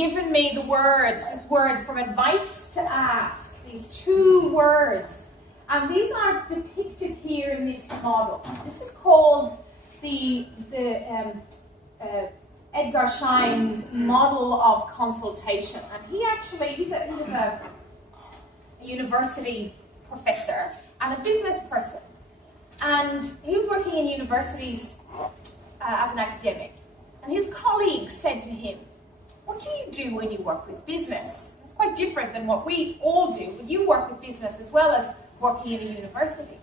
given me the words, this word from advice to ask, these two words. And these are depicted here in this model. This is called the Edgar Schein's model of consultation. And he was a university professor and a business person. And he was working in universities as an academic. And his colleagues said to him, "What do you do when you work with business? It's quite different than what we all do, but you work with business as well as working in a university."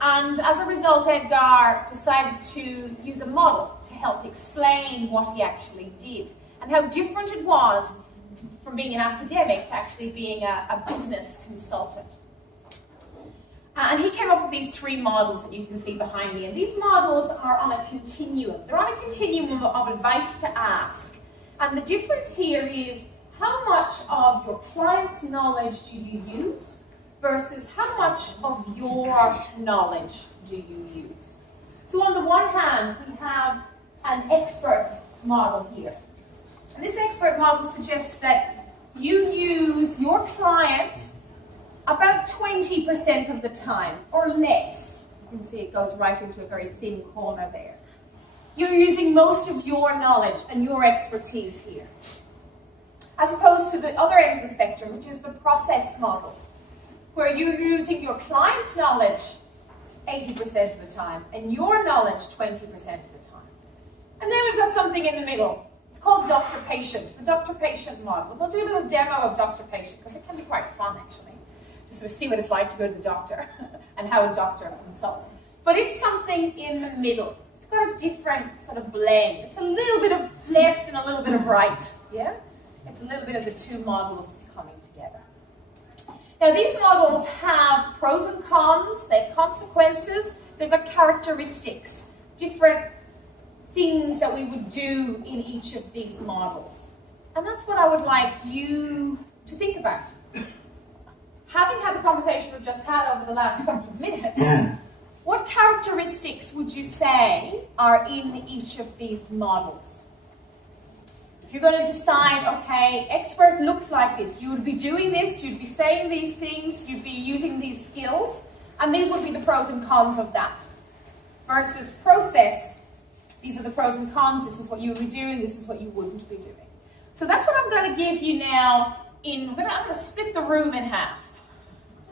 And as a result, Edgar decided to use a model to help explain what he actually did and how different it was from being an academic to actually being a business consultant. And he came up with these three models that you can see behind me. And these models are on a continuum. They're on a continuum of advice to ask. And the difference here is how much of your client's knowledge do you use versus how much of your knowledge do you use. So on the one hand, we have an expert model here. And this expert model suggests that you use your client about 20% of the time, or less. You can see it goes right into a very thin corner there. You're using most of your knowledge and your expertise here. As opposed to the other end of the spectrum, which is the process model, where you're using your client's knowledge 80% of the time and your knowledge 20% of the time. And then we've got something in the middle. It's called doctor-patient, the doctor-patient model. We'll do a little demo of doctor-patient because it can be quite fun, actually, to sort of see what it's like to go to the doctor and how a doctor consults. But it's something in the middle. It's got a different sort of blend. It's a little bit of left and a little bit of right, yeah? It's a little bit of the two models coming together. Now, these models have pros and cons, they have consequences, they've got characteristics, different things that we would do in each of these models. And that's what I would like you to think about. Having had the conversation we've just had over the last couple of minutes, what characteristics would you say are in each of these models? If you're going to decide, okay, expert looks like this, you would be doing this, you'd be saying these things, you'd be using these skills, and these would be the pros and cons of that. Versus process, these are the pros and cons, this is what you would be doing, this is what you wouldn't be doing. So that's what I'm going to give you now. I'm going to split the room in half.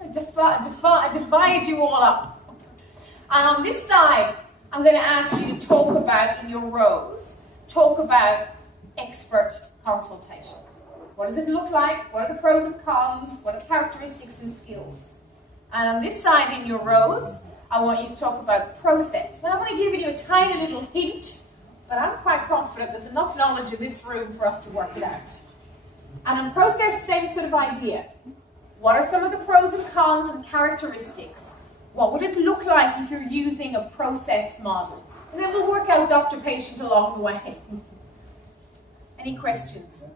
I'm going to divide you all up. And on this side, I'm going to ask you to talk about, in your rows, talk about expert consultation. What does it look like? What are the pros and cons? What are characteristics and skills? And on this side in your rows, I want you to talk about process. Now I'm going to give you a tiny little hint, but I'm quite confident there's enough knowledge in this room for us to work it out. And on process, same sort of idea. What are some of the pros and cons and characteristics? What would it look like if you're using a process model? And then we'll work out doctor-patient along the way. Any questions?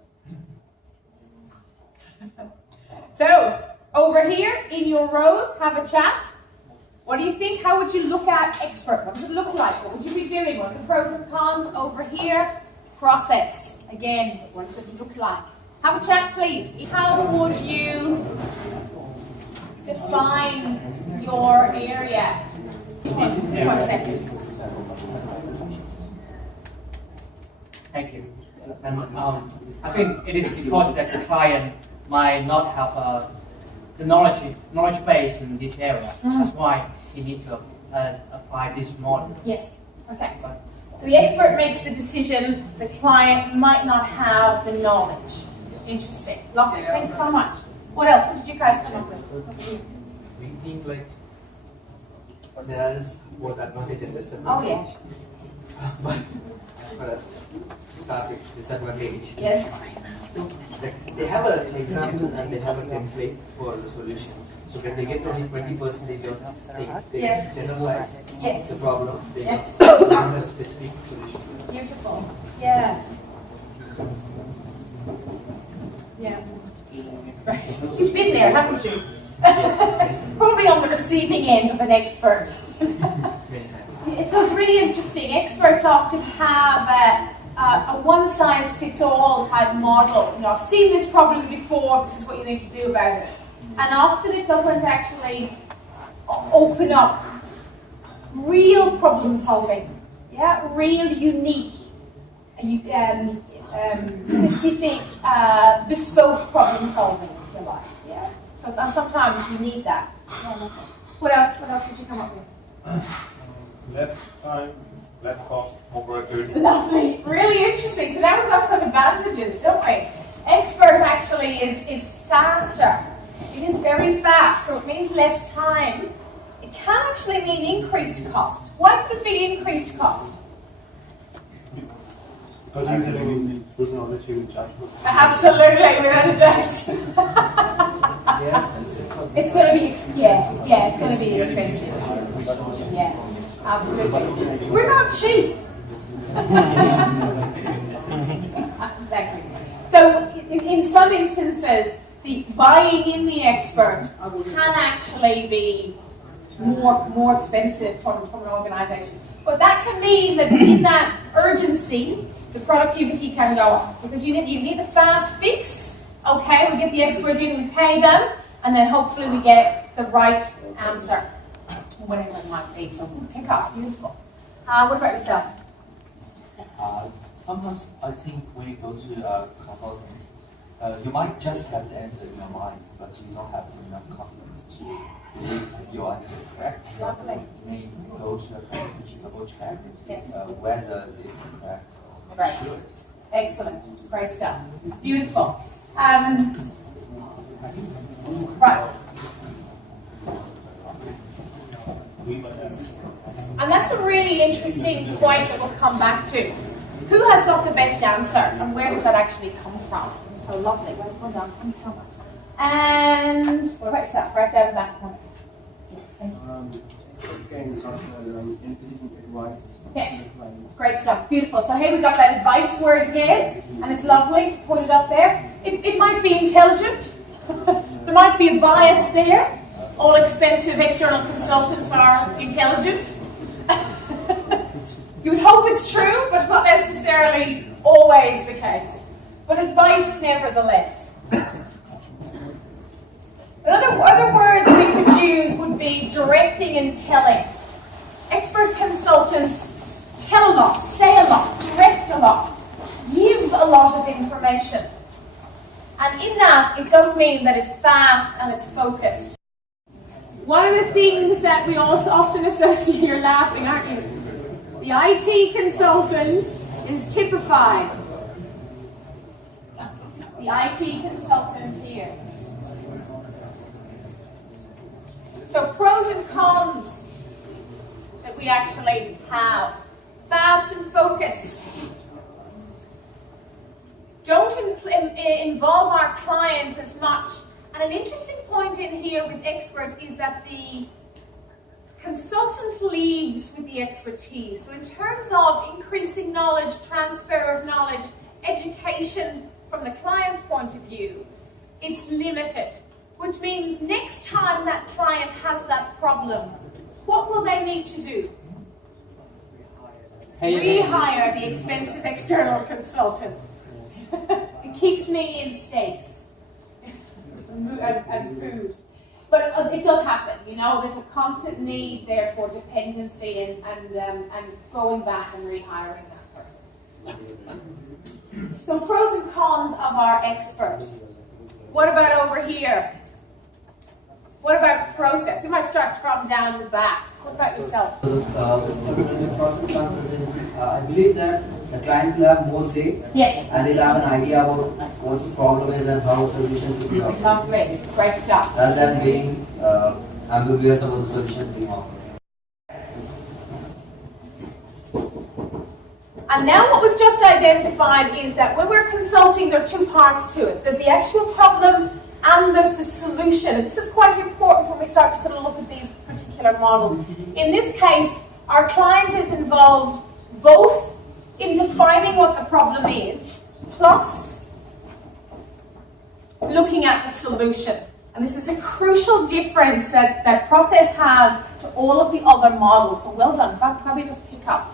So, over here in your rows, have a chat. What do you think? How would you look at expert? What does it look like? What would you be doing? What are the pros and cons? Over here, process. Again, what does it look like? Have a chat, please. How would you define your area? Just 1 second. Thank you. And I think it is because that the client might not have the knowledge base in this area. That's why you need to apply this model. Yes. Okay. So the expert makes the decision. The client might not have the knowledge. Interesting. Lovely. Thanks so much. What else? What did you guys come up with? We think like there is both advantage and disadvantage. Oh yeah. But as far as start with disadvantage. Yes. They have an example and they have a template for the solutions. So when they get only 20% they don't think, they Yes. generalize Yes. the problem, they Yes. don't have a specific solution. Beautiful. Yeah. Yeah. Right. You've been there, haven't you? Probably on the receiving end of an expert. Many times. So it's really interesting. Experts often have a one-size-fits-all type model. You know, I've seen this problem before, this is what you need to do about it. And often it doesn't actually open up real problem solving, yeah, real unique, specific, bespoke problem solving, if you like, yeah. So and sometimes you need that. Yeah. What else did you come up with? Less time, less cost, more productivity. Lovely, really interesting. So now we've got some advantages, don't we? Expert actually is faster. It is very fast, so it means less time. It can actually mean increased cost. Why could it be increased cost? Because you're selling good knowledge, you will charge for. Absolutely, without a doubt. It's going to be, it's going to be expensive. Yeah, absolutely. We're not cheap. Exactly. So, in some instances, the buying in the expert can actually be more expensive from an organisation. But that can mean that in that urgency, the productivity can go up. Because you need the fast fix. Okay, we get the expert in, we pay them, and then hopefully we get the right answer, whatever it might be. So pick up, beautiful. What about yourself? Sometimes I think when you go to a consultant, you might just have the answer in your mind, but you don't have enough confidence to believe that your answer is correct. So Lovely. you may go to a consultant to double check Yes. whether it is correct or Right. should. Excellent. Great stuff. Beautiful. Right. And that's a really interesting point that we'll come back to. Who has got the best answer and where does that actually come from? So lovely. Well done. Thank you so much. And what about yourself? Right down the back corner. Yes. Great stuff. Beautiful. So here we've got that advice word again, and it's lovely to put it up there. It might be intelligent. There might be a bias there. All expensive external consultants are intelligent. You would hope it's true, but it's not necessarily always the case. But advice nevertheless. Other words we could use would be directing and telling. Expert consultants tell a lot, say a lot, direct a lot, give a lot of information. And in that, it does mean that it's fast and it's focused. One of the things that we also often associate, you're laughing, aren't you? The IT consultant is typified. The IT consultant here. So pros and cons that we actually have. Fast and focused. Don't involve our client as much. And an interesting point in here with expert is that the consultant leaves with the expertise. So in terms of increasing knowledge, transfer of knowledge, education from the client's point of view, it's limited. Which means next time that client has that problem, what will they need to do? Rehire the expensive external consultant. It keeps me in states and food. But it does happen, you know, there's a constant need there for dependency and going back and rehiring that person. So pros and cons of our expert. What about over here? What about the process? We might start from down the back. What about yourself? In the process consultant, I believe that the client will have more say. Yes. And they'll have an idea about what the problem is and how solutions will be offered. Lovely. Great stuff. Rather than being ambiguous about the solution being offered. And now what we've just identified is that when we're consulting, there are two parts to it. There's the actual problem and there's the solution. And this is quite important when we start to sort of look at these particular models. In this case, our client is involved both in defining what the problem is, plus looking at the solution. And this is a crucial difference that process has to all of the other models. So well done. Probably just pick up.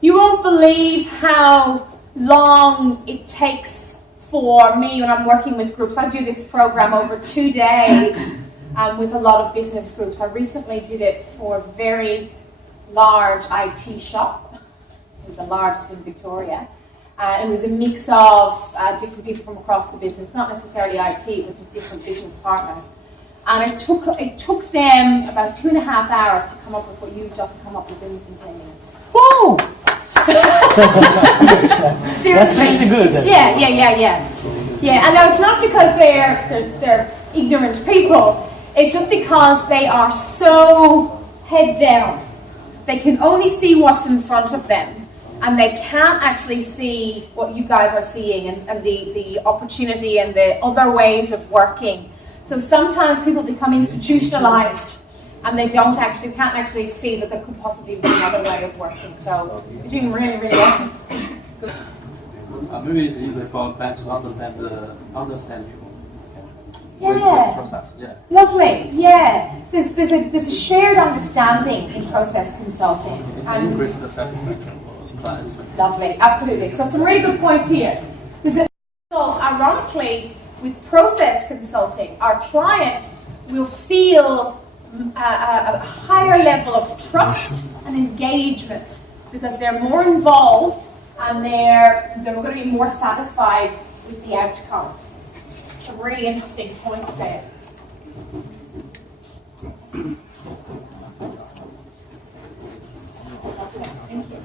You won't believe how long it takes for me when I'm working with groups. I do this program over 2 days with a lot of business groups. I recently did it for a very large IT shop, the largest in Victoria. It was a mix of different people from across the business, not necessarily IT, but just different business partners. And it took them about 2.5 hours to come up with what you just come up with in 10 minutes. Woo! Seriously. That's really good. Yeah, and now it's not because they're ignorant people. It's just because they are so head down. They can only see what's in front of them, and they can't actually see what you guys are seeing and the opportunity and the other ways of working. So sometimes people become institutionalized and they can't actually see that there could possibly be another way of working. So you're doing really, really well. Good. Maybe it's easier for them to understand you. Yeah. Process. Yeah. Lovely. Yeah. There's a shared understanding in process consulting. It increases the satisfaction of clients. Lovely. Absolutely. So some really good points here. Because ironically, with process consulting, our client will feel a higher level of trust and engagement because they're more involved and they're going to be more satisfied with the outcome. Some really interesting points there. Okay, thank you.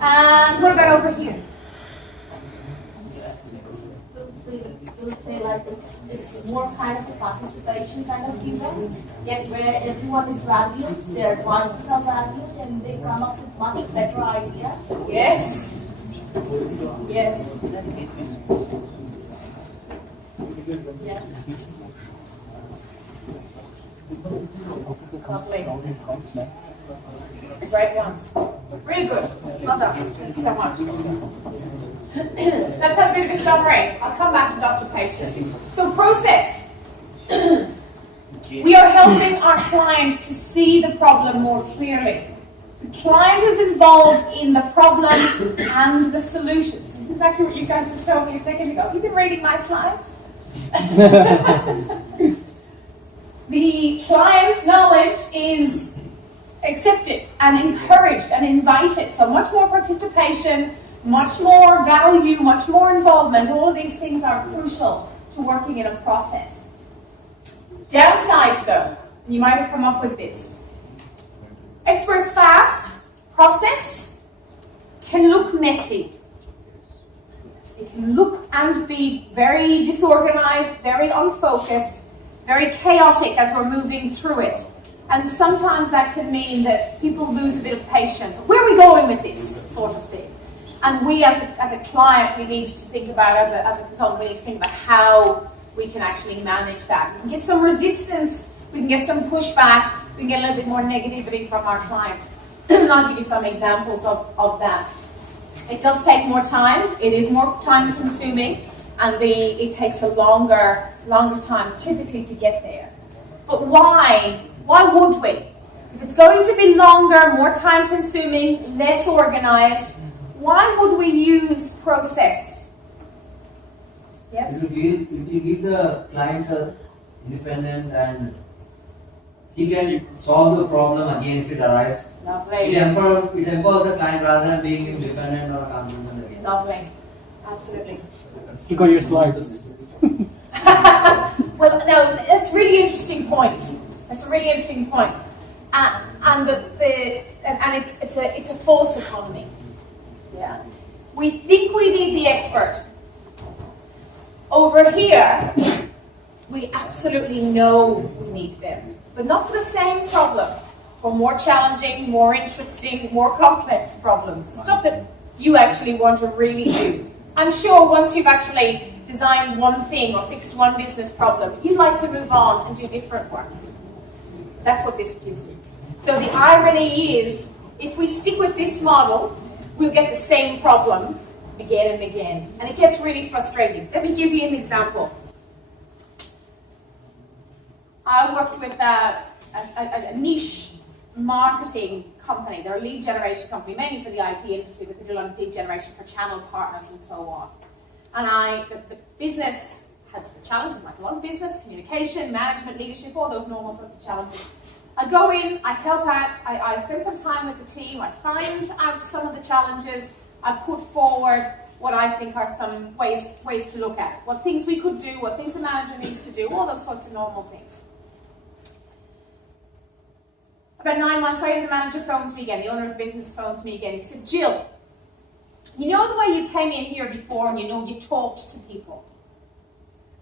And what about over here? Would say like it's more kind of a participation kind of event. Yes. Where everyone is valued, their voices are valued, and they come up with much better ideas. Yes. Yes. Yeah. Lovely. Great ones. Really good. Well done. Thank you so much. Let's have a bit of a summary. I'll come back to Dr. Patient. So process. We are helping our client to see the problem more clearly. The client is involved in the problem and the solutions. This is exactly what you guys just told me a second ago. You've been reading my slides? The client's knowledge is accepted and encouraged and invited. So much more participation, much more value, much more involvement. All of these things are crucial to working in a process. Downsides though, you might have come up with this. Experts fast, process can look messy. It can look and be very disorganized, very unfocused, very chaotic as we're moving through it. And sometimes that can mean that people lose a bit of patience. Where are we going with this sort of thing? And we as a client, we need to think about, as a consultant, we need to think about how we can actually manage that. We can get some resistance, we can get some pushback, we can get a little bit more negativity from our clients. And I'll give you some examples of that. It does take more time, it is more time consuming, and it takes a longer time typically to get there. But why? Why would we? If it's going to be longer, more time consuming, less organized, why would we use process? Yes? If you give the client independent and he can solve the problem again if it arises. Lovely. It empowers the client rather than being independent or accountable again. Lovely. Absolutely. You got your slides. Well, no, that's a really interesting point. That's a really interesting point. And it's a false economy. Yeah. We think we need the expert. Over here, we absolutely know we need them, but not for the same problem. For more challenging, more interesting, more complex problems. The stuff that you actually want to really do. I'm sure once you've actually designed one thing or fixed one business problem, you'd like to move on and do different work. That's what this gives you. So the irony is, if we stick with this model, we'll get the same problem again and again. And it gets really frustrating. Let me give you an example. I worked with a niche marketing company. They're a lead generation company, mainly for the IT industry, but they do a lot of lead generation for channel partners and so on. And the business has challenges, like a lot of business, communication, management, leadership, all those normal sorts of challenges. I go in, I help out, I spend some time with the team, I find out some of the challenges, I put forward what I think are some ways to look at it, what things we could do, what things the manager needs to do, all those sorts of normal things. About 9 months later, the manager phones me again, the owner of the business phones me again. He said, Jill, you know the way you came in here before and you talked to people?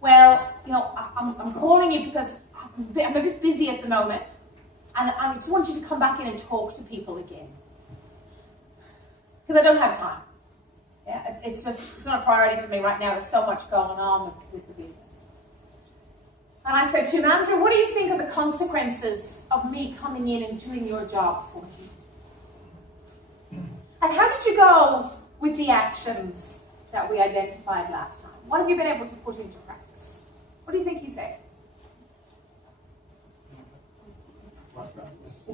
Well, I'm calling you because I'm a bit busy at the moment and I just want you to come back in and talk to people again. Because I don't have time. Yeah, it's not a priority for me right now. There's so much going on with the business. And I said to him, Andrew, what do you think of the consequences of me coming in and doing your job for you? And how did you go with the actions that we identified last time? What have you been able to put into practice? What do you think he said?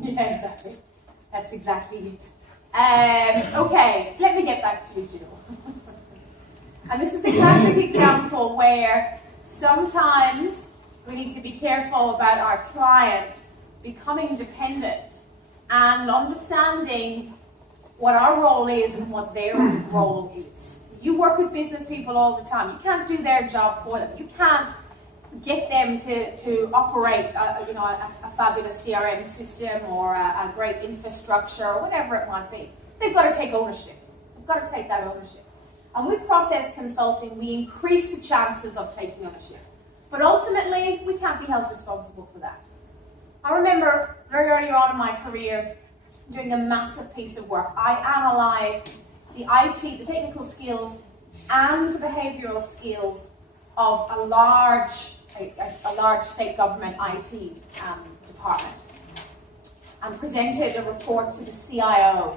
Yeah, exactly. That's exactly it. Okay, let me get back to you, Jill. And this is the classic example where sometimes we need to be careful about our client becoming dependent and understanding what our role is and what their role is. You work with business people all the time. You can't do their job for them. You can't get them to operate a fabulous CRM system or a great infrastructure or whatever it might be. They've got to take ownership. They've got to take that ownership. And with process consulting, we increase the chances of taking ownership. But ultimately, we can't be held responsible for that. I remember very early on in my career doing a massive piece of work. I analysed the IT, the technical skills, and the behavioural skills of a large state government IT department, and presented a report to the CIO.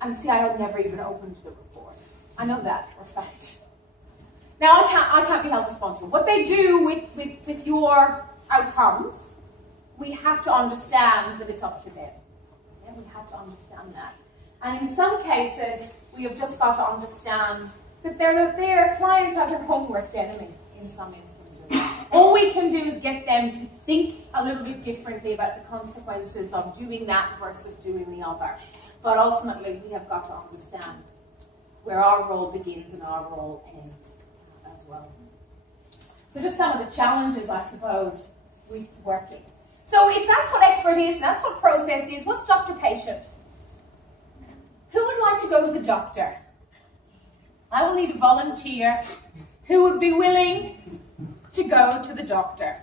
And the CIO never even opened the report. I know that for a fact. Now I can't be held responsible. What they do with your outcomes, we have to understand that it's up to them. Yeah, we have to understand that. And in some cases, we have just got to understand that their clients are their own worst enemy in some instances. All we can do is get them to think a little bit differently about the consequences of doing that versus doing the other. But ultimately, we have got to understand where our role begins and our role ends as well. So just some of the challenges, I suppose, with working. So if that's what expert is, and that's what process is, what's doctor-patient? Who would like to go to the doctor? I will need a volunteer who would be willing to go to the doctor.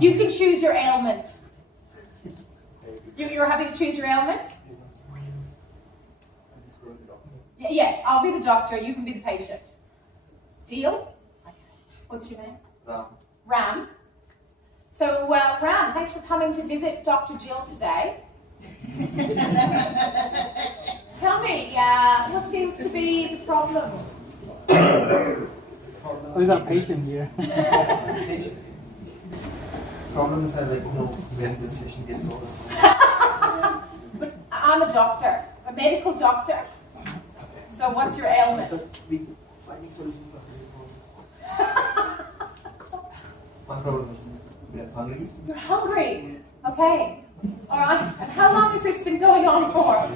You can choose your ailment. You're happy to choose your ailment? Yes, I'll be the doctor, you can be the patient. Deal? What's your name? Ram. Ram. So, Ram, thanks for coming to visit Dr. Jill today. Tell me, what seems to be the problem? We got a patient here. Problems are when the session gets over. But I'm a doctor, a medical doctor. So what's your ailment? Finding solutions for one problem is we're hungry. You're hungry. Okay. All right. And how long has this been going on for?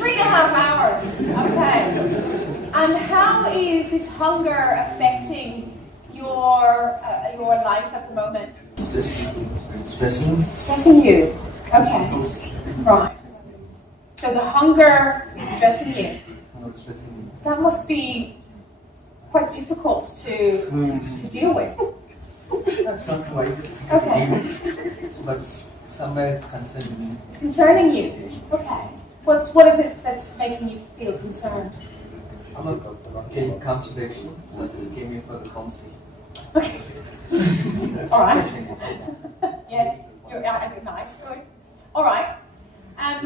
3.5 hours. Okay. And how is this hunger affecting your life at the moment? Just stressing. Stressing you. Okay. Right. So the hunger is stressing you. Not stressing. That must be quite difficult to deal with. That's not quite. Okay. But somewhere it's concerning me. It's concerning you. Okay. What is it that's making you feel concerned? I'm getting consultation, so I just came here for the counseling. Okay. All right. Yes. You're nice. Good. All right.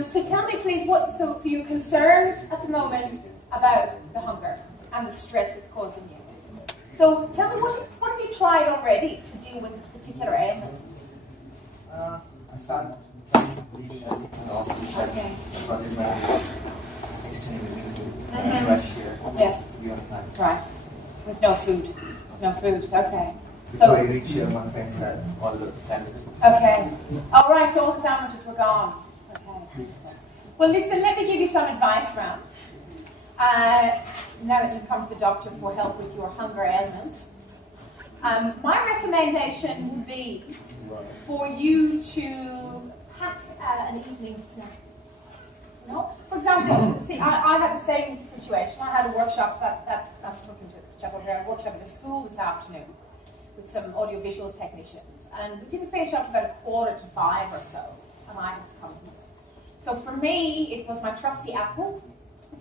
So tell me, please, so you're concerned at the moment about the hunger and the stress it's causing you. So tell me, what have you tried already to deal with this particular ailment? My son, bleeding a little off. Okay. But in extending Mhm. fresh here. Yes. You have time. Right. With no food. No food. Okay. Before I reach here, my friends had all the sandwiches. Okay. All right. So all the sandwiches were gone. Okay. Well, listen. Let me give you some advice, Ram. Now that you've come to the doctor for help with your hunger ailment, my recommendation would be for you to pack an evening snack. You know, for example, see, I had the same situation. I had a workshop that I was talking to this chap over there, a workshop at a school this afternoon with some audiovisual technicians, and we didn't finish up about 4:45 or so, and I was coming. So for me, it was my trusty apple,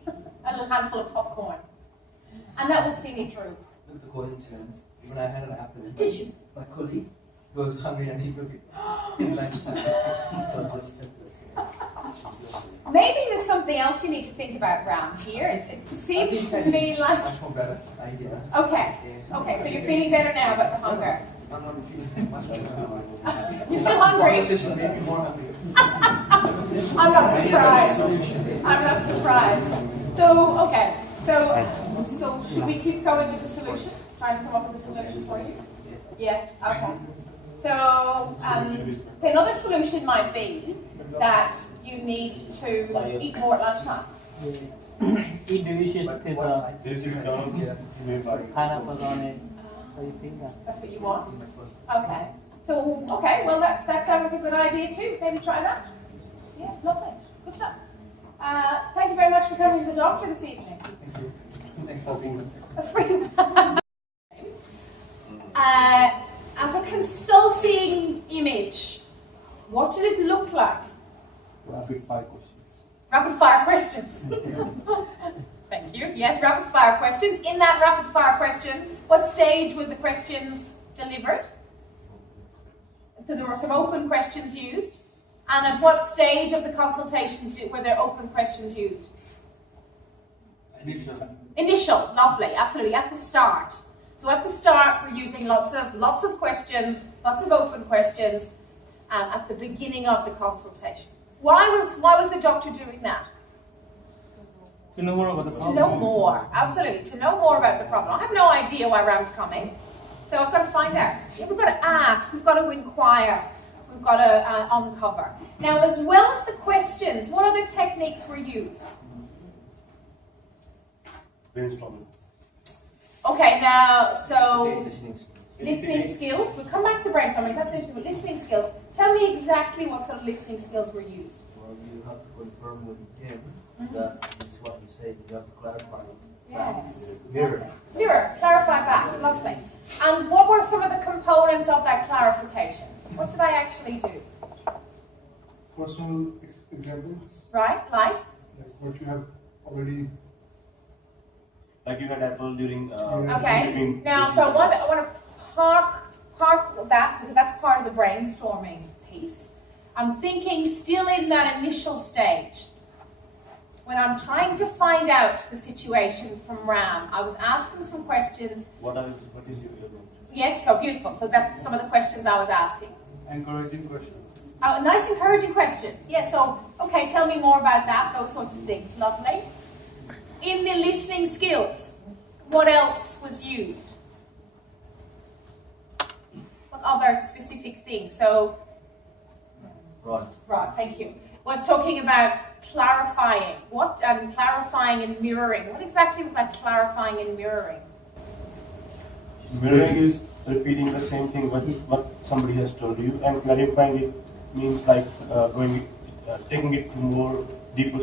a little handful of popcorn, and that will see me through. Look, the coincidence. Even I had an apple. Did you? My colleague was hungry and he took it in lunchtime. So it's just Maybe there's something else you need to think about, Ram, here. It seems to me like... much more better idea. Okay, okay, so you're feeling better now about the hunger. I'm not feeling much better now. You're still hungry? Conversation made me more hungry. I'm not surprised. I'm not surprised. So, okay, so should we keep going with the solution? Trying to come up with a solution for you? Yeah, okay. So, another solution might be that you need to eat more at lunchtime. Eat delicious pizza, This is done made by pineapple on it. What do you think? That's what you want? Okay. So, okay, well, that sounds like a good idea too. Maybe try that. Yeah, lovely. Good stuff. Thank you very much for coming to the doctor this evening. Thank you. Thanks for being with me. A free as a consulting image, what did it look like? rapid fire question. Rapid fire questions. Thank you. Yes, rapid fire questions. In that rapid fire question, what stage were the questions delivered? So there were some open questions used. And at what stage of the consultation were there open questions used? Initial, lovely, absolutely, at the start. So at the start, we're using lots of questions, lots of open questions at the beginning of the consultation. Why was the doctor doing that? To know more about the To problem. know more, absolutely, to know more about the problem. I have no idea why Ram's coming, so I've got to find out. We've got to ask, we've got to inquire, we've got to uncover. Now, as well as the questions, what other techniques were used? Brainstorming. Okay, now, so Listening. listening skills. We'll come back to the brainstorming. That's interesting. But listening skills. Tell me exactly what sort of listening skills were used. Well, you have to confirm with him that is what he said. You have to clarify. Yes. Mirror. Mirror. Clarify that. Lovely. And what were some of the components of that clarification? What did I actually do? Personal examples, Right? Like? like what you have already. Like you had Apple during. Okay. between Now, this so I and want this. to park that because that's part of the brainstorming piece. I'm thinking still in that initial stage. When I'm trying to find out the situation from Ram, I was asking some questions. What is your element? Yes, so beautiful. So that's some of the questions I was asking. Encouraging questions. Oh, nice encouraging questions. Yeah, so, okay, tell me more about that, those sorts of things. Lovely. In the listening skills, what else was used? What other specific things? So, right, thank you. Was talking about clarifying. What? And clarifying and mirroring. What exactly was that clarifying and mirroring? Mirroring is repeating the same thing what somebody has told you, and clarifying it means like taking it to more deeper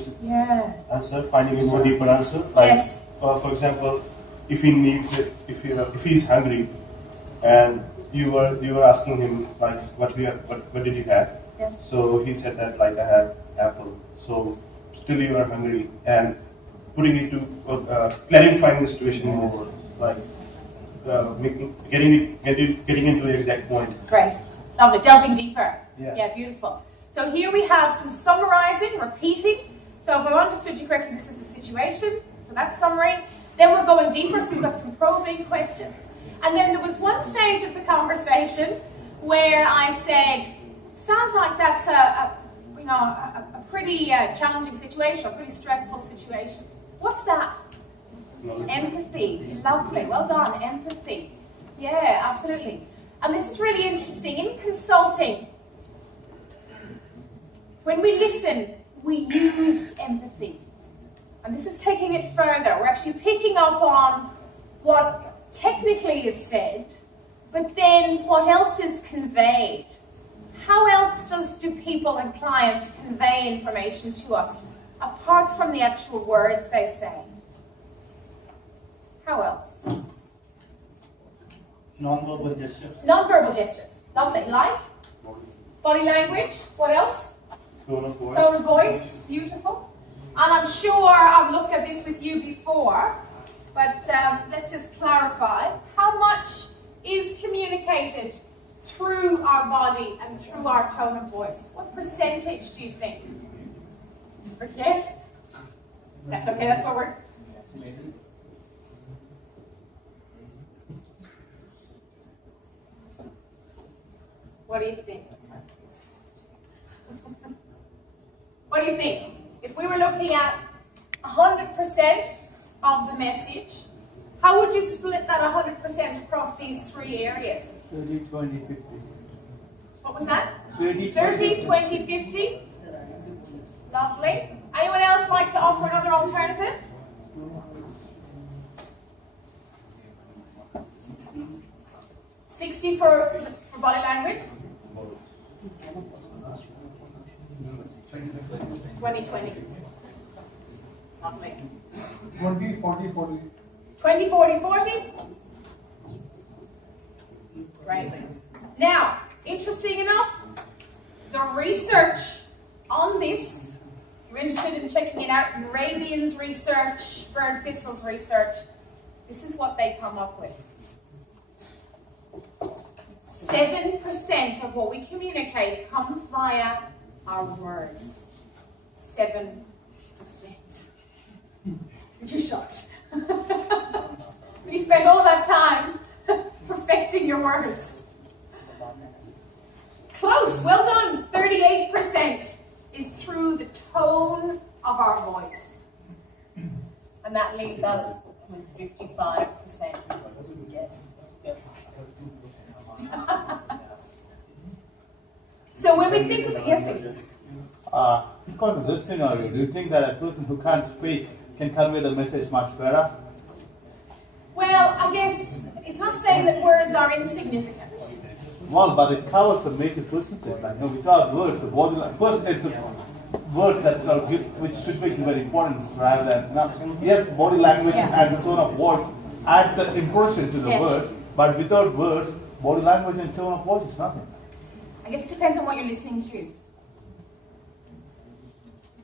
answer, finding a more deeper answer. Like, Yes. For example, if he needs it, if he's hungry, and you were asking him like what did he have? Yes. So he said that like I had apple. So still you are hungry, and putting it to clarifying the situation more, like getting into the exact point. Great. Lovely. Delving deeper. Yeah. Beautiful. So here we have some summarizing, repeating. So if I understood you correctly, this is the situation. So that's summary. Then we're going deeper, so we've got some probing questions. And then there was one stage of the conversation where I said, sounds like that's a pretty challenging situation, a pretty stressful situation. What's that? Empathy. Lovely. Well done. Empathy. Yeah, absolutely. And this is really interesting. In consulting, when we listen, we use empathy. And this is taking it further. We're actually picking up on what technically is said, but then what else is conveyed. How else do people and clients convey information to us apart from the actual words they say? How else? Non-verbal gestures. Non-verbal gestures. Lovely. Like? Body language. What else? Tone of voice. Tone of voice. Beautiful. And I'm sure I've looked at this with you before, but let's just clarify. How much is communicated through our body and through our tone of voice? What percentage do you think? Forget? That's okay, that's what we're... What do you think? What do you think? If we were looking at 100% of the message, how would you split that 100% across these three areas? 30, 20, 50. What was that? 30, 30, 20, 50. Lovely. Anyone else like to offer another alternative? 60 for body language? 20. Lovely. 20, 40, 40. 20, 40, 40? Right. Now, interesting enough, the research on this, you're interested in checking it out, Ravian's research, Bernd Fissel's research, this is what they come up with. 7% of what we communicate comes via our words. 7%. Which is shocked. You spend all that time perfecting your words. Close, well done. 38% is through the tone of our voice. And that leaves us with 55%. Yes. So when we think of, yes, please. According to this scenario, do you think that a person who can't speak can convey the message much better? Well, I guess it's not saying that words are insignificant. Well, but it covers a major percentage. Like, without words, the body language is the words that are which should be given importance rather than yes, body language and the tone of voice adds the impression to the words, but without words, body language and tone of voice is nothing. I guess it depends on what you're listening to.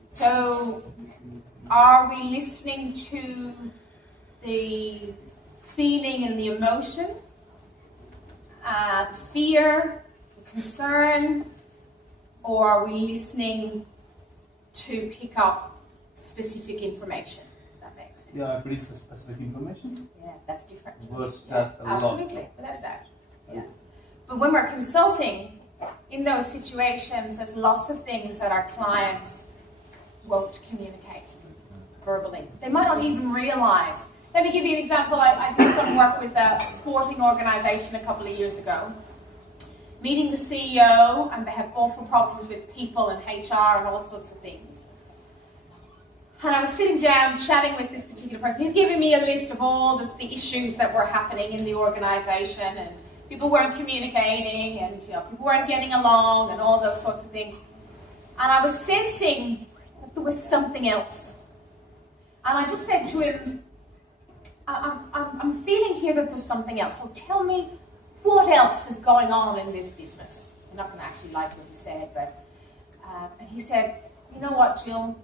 So, are we listening to the feeling and the emotion, the fear, the concern, or are we listening to pick up specific information? If that makes sense. Yeah, pretty specific information. Yeah, that's different. Words, that's a lot. Absolutely, without a doubt. Yeah. But when we're consulting, in those situations, there's lots of things that our clients won't communicate verbally. They might not even realize. Let me give you an example. I did some work with a sporting organization a couple of years ago, meeting the CEO, and they had awful problems with people and HR and all sorts of things. And I was sitting down chatting with this particular person. He was giving me a list of all the issues that were happening in the organization, and people weren't communicating, and people weren't getting along, and all those sorts of things. And I was sensing that there was something else. And I just said to him, I'm feeling here that there's something else. So tell me what else is going on in this business. I'm not going to actually like what he said, but and he said, you know what, Jill?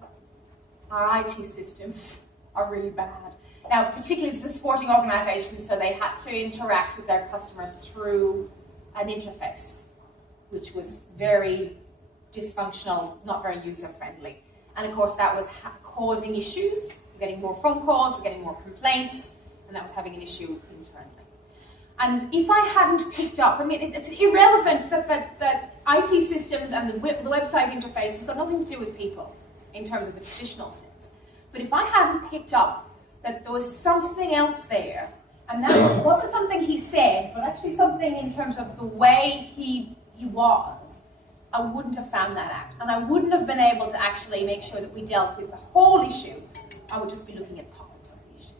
Our IT systems are really bad. Now, particularly it's a sporting organisation, so they had to interact with their customers through an interface, which was very dysfunctional, not very user-friendly. And of course, that was causing issues. We're getting more phone calls, we're getting more complaints, and that was having an issue internally. And if I hadn't picked up, I mean, it's irrelevant that IT systems and the website interface has got nothing to do with people in terms of the traditional sense. But if I hadn't picked up that there was something else there, and that wasn't something he said, but actually something in terms of the way he was, I wouldn't have found that out. And I wouldn't have been able to actually make sure that we dealt with the whole issue. I would just be looking at parts of the issue.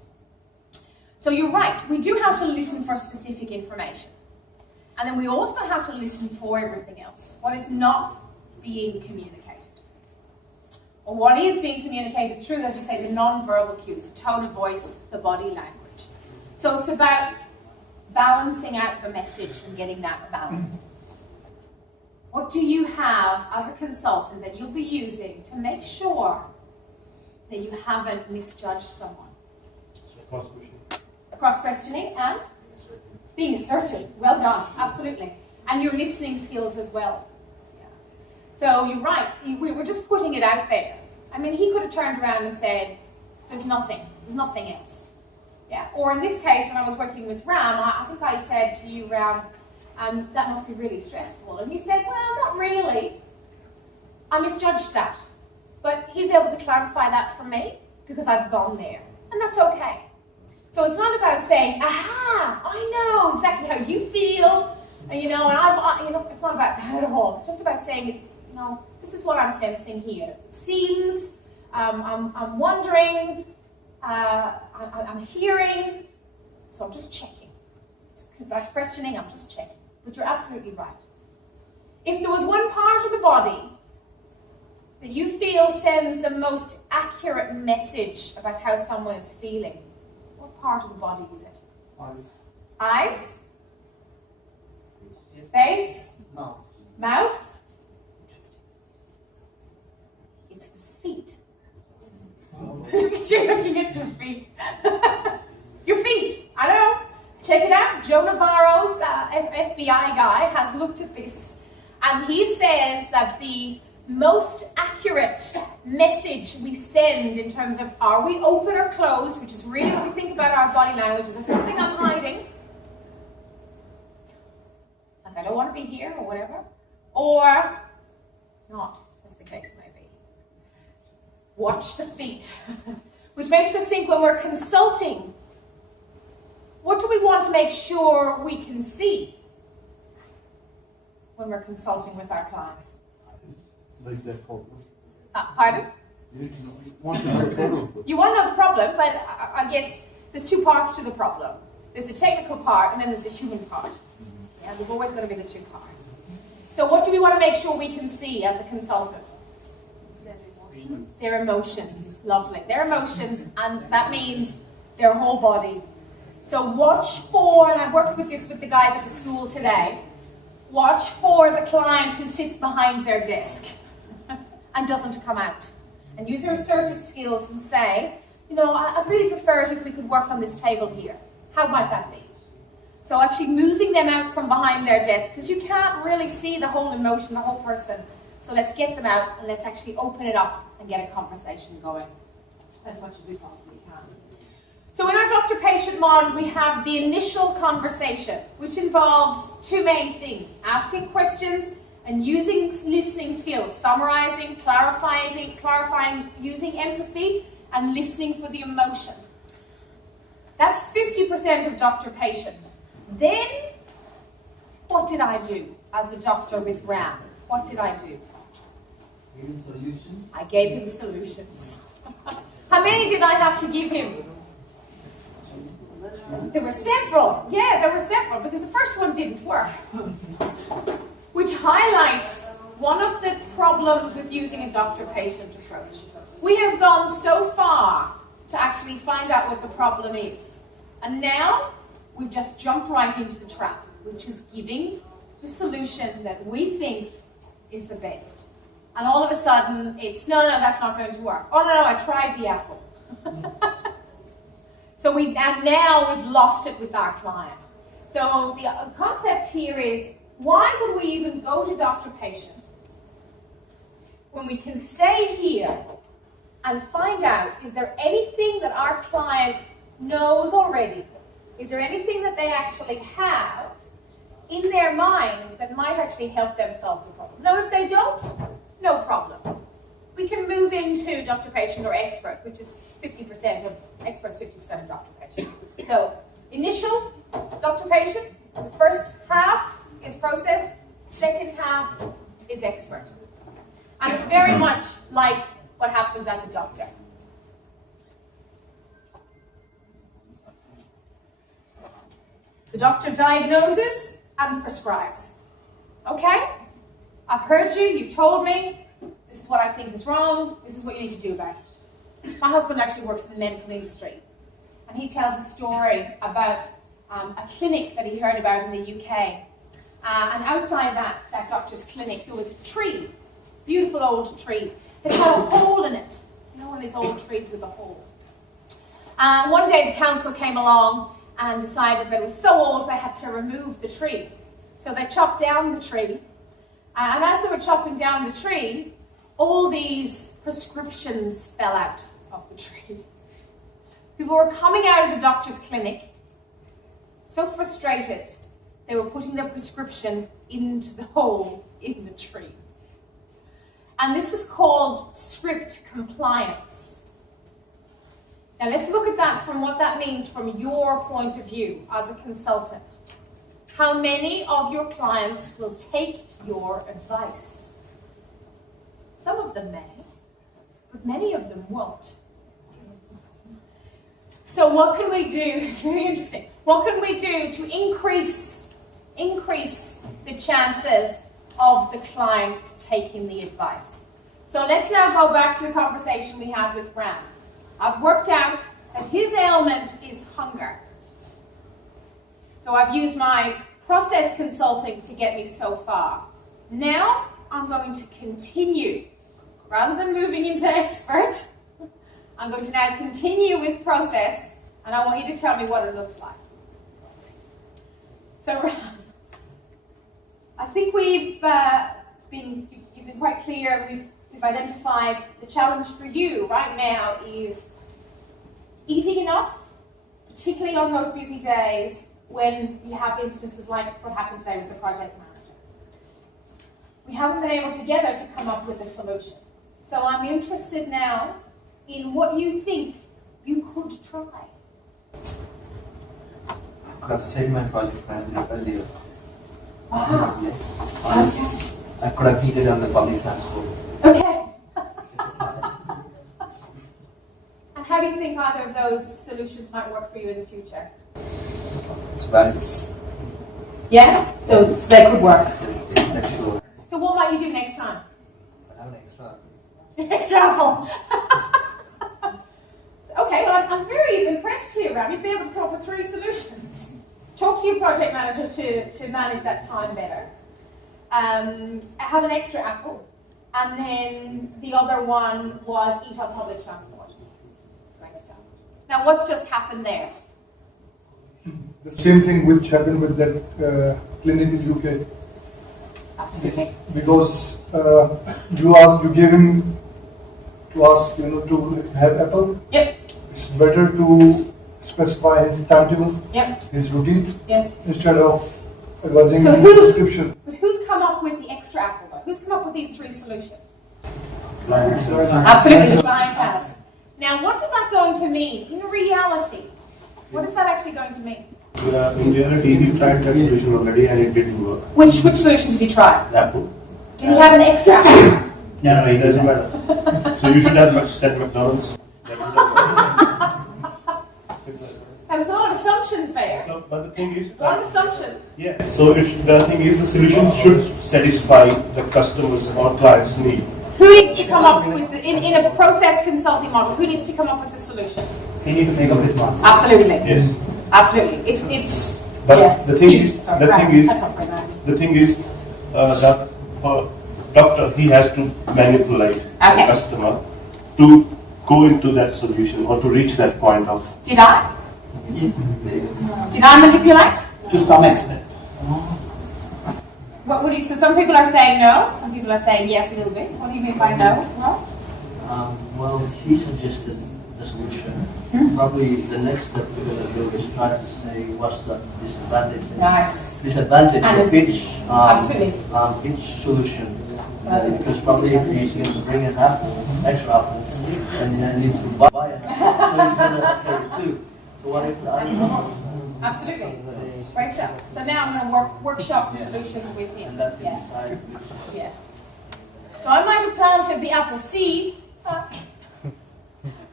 So you're right, we do have to listen for specific information. And then we also have to listen for everything else, what is not being communicated. Or what is being communicated through, as you say, the non-verbal cues, the tone of voice, the body language. So it's about balancing out the message and getting that balance. What do you have as a consultant that you'll be using to make sure that you haven't misjudged someone? So cross-questioning. Cross-questioning and being assertive. Well done, absolutely. And your listening skills as well. Yeah. So you're right, we were just putting it out there. I mean, he could have turned around and said, there's nothing else. Yeah. Or in this case, when I was working with Ram, I think I said to you, Ram, that must be really stressful. And you said, well, not really. I misjudged that. But he's able to clarify that for me because I've gone there. And that's okay. So it's not about saying, aha, I know exactly how you feel. And, it's not about that at all. It's just about saying, this is what I'm sensing here. It seems, I'm wondering, I'm hearing, so I'm just checking. Like questioning, I'm just checking. But you're absolutely right. If there was one part of the body that you feel sends the most accurate message about how someone is feeling, what part of the body is it? Eyes. Eyes? Face? Mouth. Mouth? Interesting. It's the feet. You're looking at your feet. Your feet. I know. Check it out. Joe Navarro's FBI guy has looked at this, and he says that the most accurate message we send in terms of are we open or closed, which is really what we think about our body language. Is there something I'm hiding? Like I don't want to be here or whatever. Or not, as the case may be. Watch the feet. Which makes us think when we're consulting, what do we want to make sure we can see when we're consulting with our clients? The exact problem. Pardon? You want to know the problem first. You want to know the problem, but I guess there's two parts to the problem. There's the technical part, and then there's the human part. Yeah, there's always going to be the two parts. So what do we want to make sure we can see as a consultant? Their emotions. Lovely. Their emotions, and that means their whole body. So watch for, and I worked with this with the guys at the school today, watch for the client who sits behind their desk and doesn't come out. And use your assertive skills and say, I'd really prefer it if we could work on this table here. How might that be? So actually moving them out from behind their desk, because you can't really see the whole emotion, the whole person. So let's get them out and let's actually open it up and get a conversation going as much as we possibly can. So in our doctor-patient model, we have the initial conversation, which involves two main things: asking questions and using listening skills, summarizing, clarifying, using empathy, and listening for the emotion. That's 50% of doctor-patient. Then, what did I do as the doctor with Ram? What did I do? Giving solutions. I gave him solutions. How many did I have to give him? There were several. Yeah, there were several, because the first one didn't work. Which highlights one of the problems with using a doctor-patient approach. We have gone so far to actually find out what the problem is. And now, we've just jumped right into the trap, which is giving the solution that we think is the best. And all of a sudden, it's, no, that's not going to work. Oh, no, I tried the apple. And now we've lost it with our client. So the concept here is, why would we even go to doctor-patient when we can stay here and find out, is there anything that our client knows already Is there anything that they actually have in their minds that might actually help them solve the problem? Now, if they don't, no problem. We can move into doctor patient or expert, which is 50% of experts, 50% of doctor patient. So, initial doctor patient, the first half is process, second half is expert. And it's very much like what happens at the doctor. The doctor diagnoses and prescribes. Okay? I've heard you, you've told me, this is what I think is wrong, this is what you need to do about it. My husband actually works in the medical industry, and he tells a story about a clinic that he heard about in the UK. And outside that doctor's clinic, there was a tree, beautiful old tree, that had a hole in it. You know, one of these old trees with a hole. And one day the council came along and decided that it was so old they had to remove the tree. So they chopped down the tree. And as they were chopping down the tree, all these prescriptions fell out of the tree. People were coming out of the doctor's clinic, so frustrated, they were putting their prescription into the hole in the tree. And this is called script compliance. Now let's look at that from what that means from your point of view as a consultant. How many of your clients will take your advice? Some of them may, but many of them won't. So what can we do? It's very interesting. What can we do to increase the chances of the client taking the advice? So let's now go back to the conversation we had with Graham. I've worked out that his ailment is hunger. So I've used my process consulting to get me so far. Now I'm going to continue. Rather than moving into expert, I'm going to now continue with process, and I want you to tell me what it looks like. So, I think you've been quite clear. We've identified the challenge for you right now is eating enough, particularly on those busy days when you have instances like what happened today with the project manager. We haven't been able together to come up with a solution. So I'm interested now in what you think you could try. I could have said my project manager earlier. Ah. Yes. I could have eaten on the public transport. Okay. And how do you think either of those solutions might work for you in the future? It's valid. Yeah? So they could work. That's sure. So what might you do next time? I have an extra. Extra apple. Okay, well I'm very impressed here, Ram. You've been able to come up with 3 solutions. Talk to your project manager to manage that time better. Have an extra apple. And then the other one was eat on public transport. Great stuff. Now what's just happened there? The same thing which happened with that clinic in UK. Absolutely. Because you gave him to ask, to have apple. Yep. It's better to specify his timetable, Yep. his routine, Yes. instead of advising So him who's- prescription. But who's come up with the extra apple though? Who's come up with these 3 solutions? Absolutely. Absolutely, the client has. Now what is that going to mean in reality? What is that actually going to mean? In reality, he tried that solution already and it didn't work. Which solution did he try? Apple. Did he have an extra apple? No, it doesn't matter. So you should have said McDonald's. That would have worked. There's a lot of assumptions there. So, but the thing is, A lot of assumptions. yeah. So the thing is, the solution should satisfy the customer's or client's need. Who needs to come up with, in a process consulting model, who needs to come up with the solution? He needs to make up his mind. Absolutely. Yes. Absolutely. It's But yeah. the thing is, Sorry, the right. thing is, That's not very nice. the thing is that doctor, he has to manipulate Okay. the customer to go into that solution or to reach that point of. Did I? Did I manipulate? To some extent. What would you, so some people are saying no, some people are saying yes a little bit. What do you mean by no? Well, Well, he suggested the solution, probably the next step we're going to do is try to say what's the disadvantage. Nice. Disadvantage And of absolutely. each solution. Because probably if he's going to bring an apple, extra apple, and then needs to buy an apple, so he's going to carry two. So what if the other one? Absolutely. Great stuff. So now I'm going to workshop the solutions with you. And that can Yeah. decide. Yeah. So I might have planted the apple seed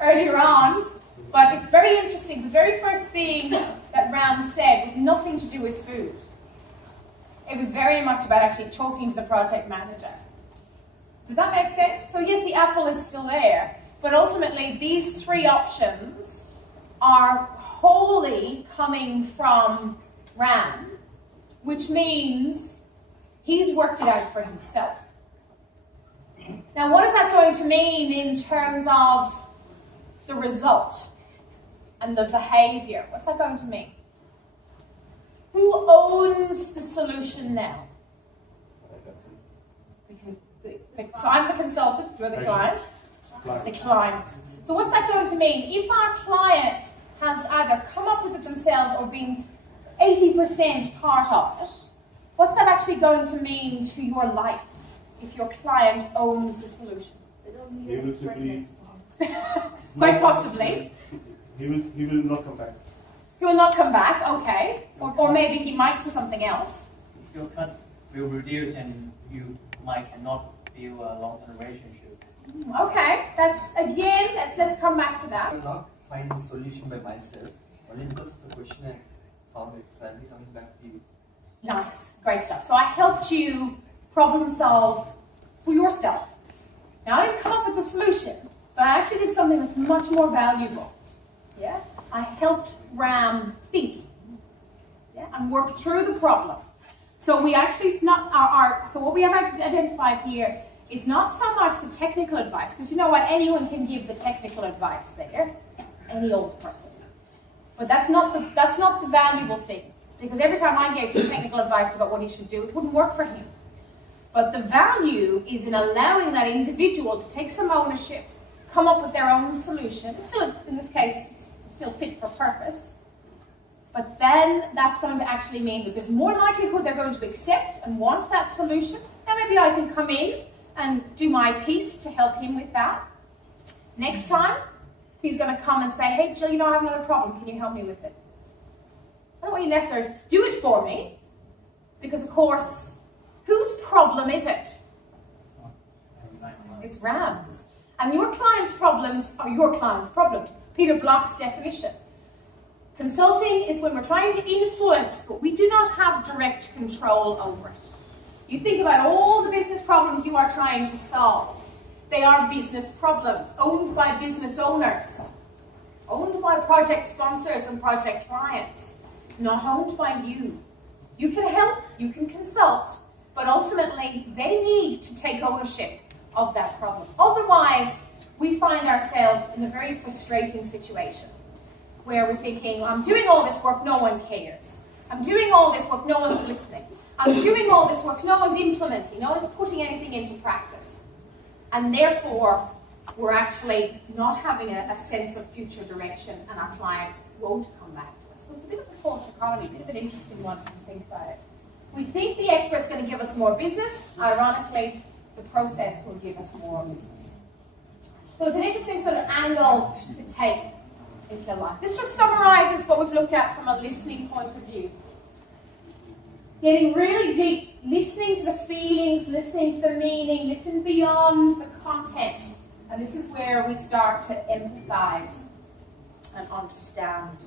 earlier on, but it's very interesting. The very first thing that Ram said had nothing to do with food. It was very much about actually talking to the project manager. Does that make sense? So yes, the apple is still there, but ultimately these three options are wholly coming from Ram, which means he's worked it out for himself. Now, what is that going to mean in terms of the result and the behavior? What's that going to mean? Who owns the solution now? So I'm the consultant, you're the client. The client. So what's that going to mean? If our client has either come up with it themselves or been 80% part of it, what's that actually going to mean to your life if your client owns the solution? He will simply, Quite possibly. he will not come back. He will not come back, okay. Or maybe he might for something else. Your cut will reduce and you might cannot build a long-term relationship. Okay, let's come back to that. I will not find the solution by myself, only because of the question I found it. So I'll be coming back to you. Nice, great stuff. So I helped you problem solve for yourself. Now I didn't come up with the solution, but I actually did something that's much more valuable. Yeah, I helped Ram think. Yeah, and work through the problem. So we actually, it's not so what we have identified here is not so much the technical advice, because you know what, anyone can give the technical advice there, any old person. But that's not the valuable thing, because every time I gave some technical advice about what he should do, it wouldn't work for him. But the value is in allowing that individual to take some ownership, come up with their own solution. It's still, in this case, it's still fit for purpose. But then that's going to actually mean that there's more likelihood they're going to accept and want that solution. And maybe I can come in and do my piece to help him with that. Next time, he's going to come and say, hey, Jill, you know, I have another problem. Can you help me with it? I don't want you necessarily to do it for me, because, of course, whose problem is it? It's Ram's. And your client's problems are your client's problems. Peter Block's definition. Consulting is when we're trying to influence, but we do not have direct control over it. You think about all the business problems you are trying to solve. They are business problems, owned by business owners, owned by project sponsors and project clients, not owned by you. You can help, you can consult, but ultimately they need to take ownership of that problem. Otherwise, we find ourselves in a very frustrating situation where we're thinking, I'm doing all this work, no one cares. I'm doing all this work, no one's listening. I'm doing all this work, no one's implementing, no one's putting anything into practice. And therefore, we're actually not having a sense of future direction, and our client won't come back to us. So it's a bit of a false economy, a bit of an interesting one to think about it. We think the expert's going to give us more business. Ironically, the process will give us more business. So it's an interesting sort of angle to take, if you like. This just summarizes what we've looked at from a listening point of view. Getting really deep, listening to the feelings, listening to the meaning, listen beyond the content. And this is where we start to empathize and understand.